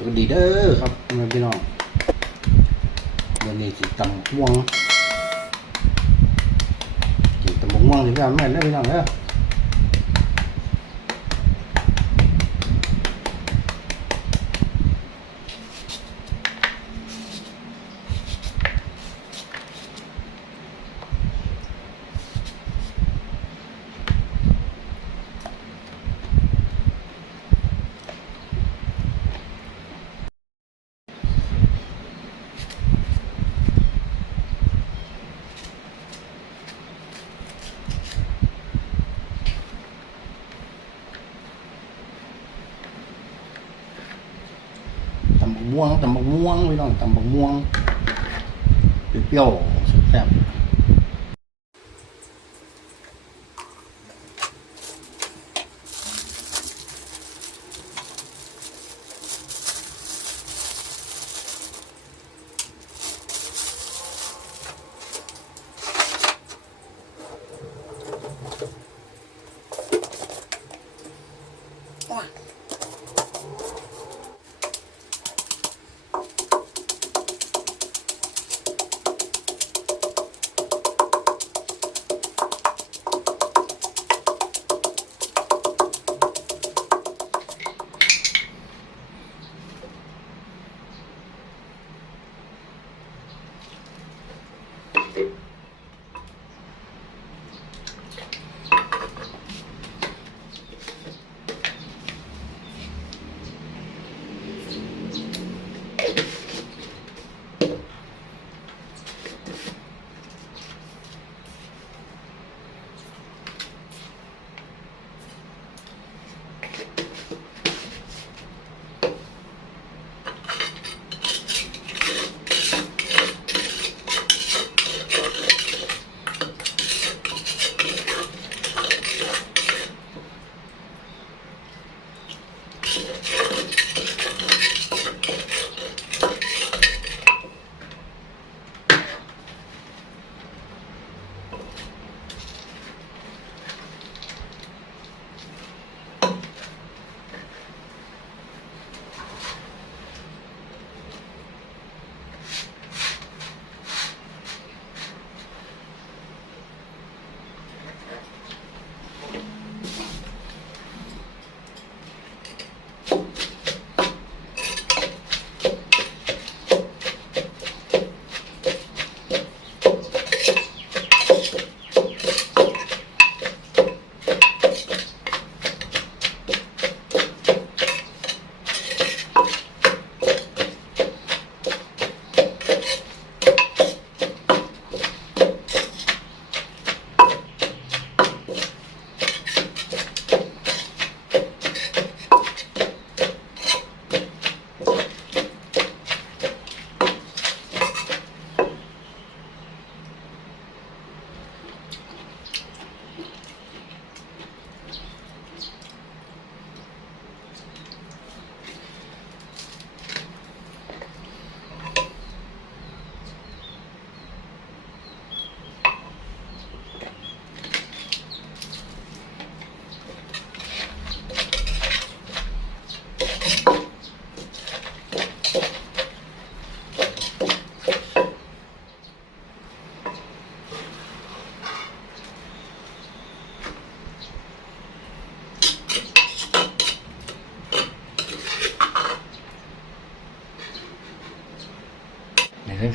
สวัสดีเด้อครับพ่อแม่พี่น้องวันนี้สิตำม่วงกินตำบักม่วงสิพี่น้องแม่นเด้อพี่น้องเด้อ ม่วงตำบักม่วงพี่น้องตำบักม่วงเปรี้ยวๆแซ่บ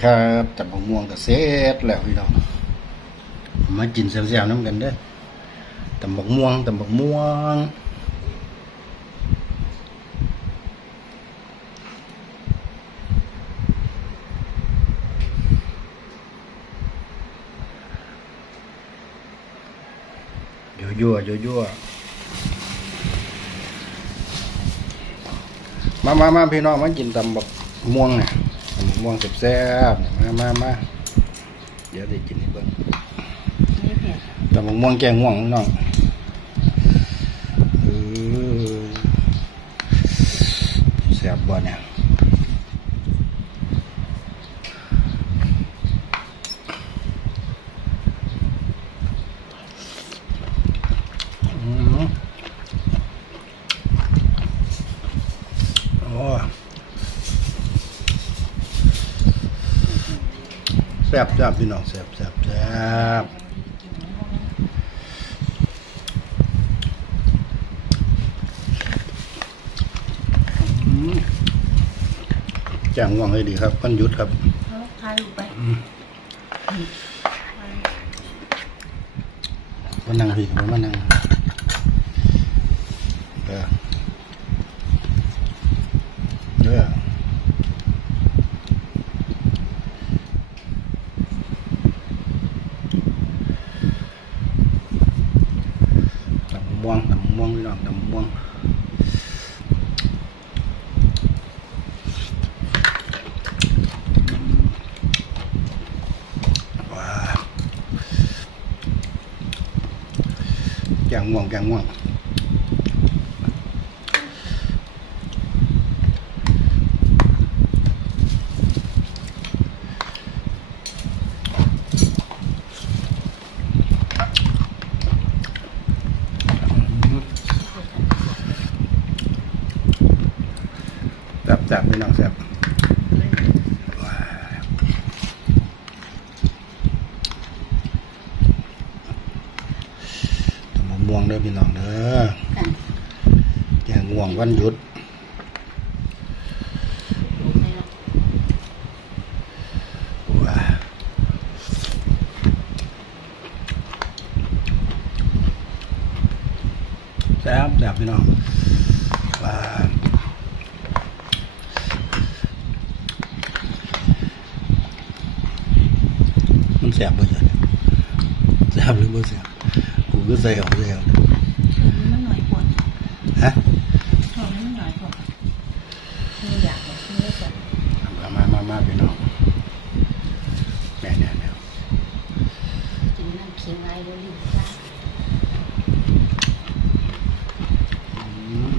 ครับตำบักม่วงก็เสร็จแล้วพี่น้องมากินแซ่บๆน้ำกันเด้อตำบักม่วงตำบักม่วงยั่วยั่วยั่วมามามาพี่น้องมากินตำบักม่วงเนี่ย ม่วงแซ่บๆเนี่ยมามามาเดี๋ยวได้กินให้เบิ่งตำบักม่วงแกงม่วงพี่น้องเออแซ่บบ่เนี่ยอืมโอ้ ซ่บจ้าพี่น้องแซ่บแซ่บแซ่บอืมแจ้งว่างเลยดีครับวันหยุดครับเขาพาลูกไปมานั่งพี่มานั่งเออเออตำม่วงตำม่วงพี่น้องตำม่วงว้าว แกงง่วงแกงง่วงแซ่บแซ่บพี่น้องแซ่บว้าวตำมะม่วงเด้อพี่น้องเด้อกันแกงง่วงวันหยุดลูกไปแล้วว้าวแซ่บแซ่บพี่น้องว้าวมันแซ่บบ่จ๊ะเนี่ยแซ่บหรือบ่แซ่บ กูก็ใส่เอาใส่เอาหอมมันหน่อยกว่าฮะหอมมันหน่อยกว่าไม่อยากบอกไม่ได้สนมามามามาพี่น้องแม่เนี่ยเนี่ยกินน้ำเค็มอะไรแล้วรีบลาดอืม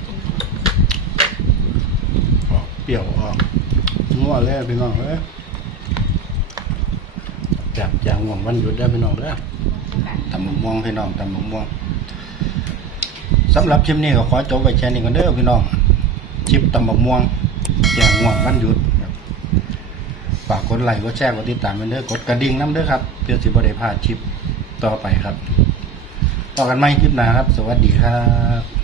ออกเปรี้ยวออกงัวแล้วพี่น้องเอ้ยจับจางง่วงวันหยุดได้อพี่น้องเด้อกัน ตำมะม่วงพี่น้องตำมะม่วงสำหรับคลิปนี้ก็ขอจบไว้แค่นี้ก่อนเด้อพี่น้องคลิปตำมะม่วงแจงง่วงวันหยุดฝากกดไลค์กดแชร์กดติดตามกันเด้อกดกระดิ่งน้ำเด้อครับเพื่อสิบได้พลาดคลิปต่อไปครับ ต่อกันไหมคลิปหน้าครับ สวัสดีครับ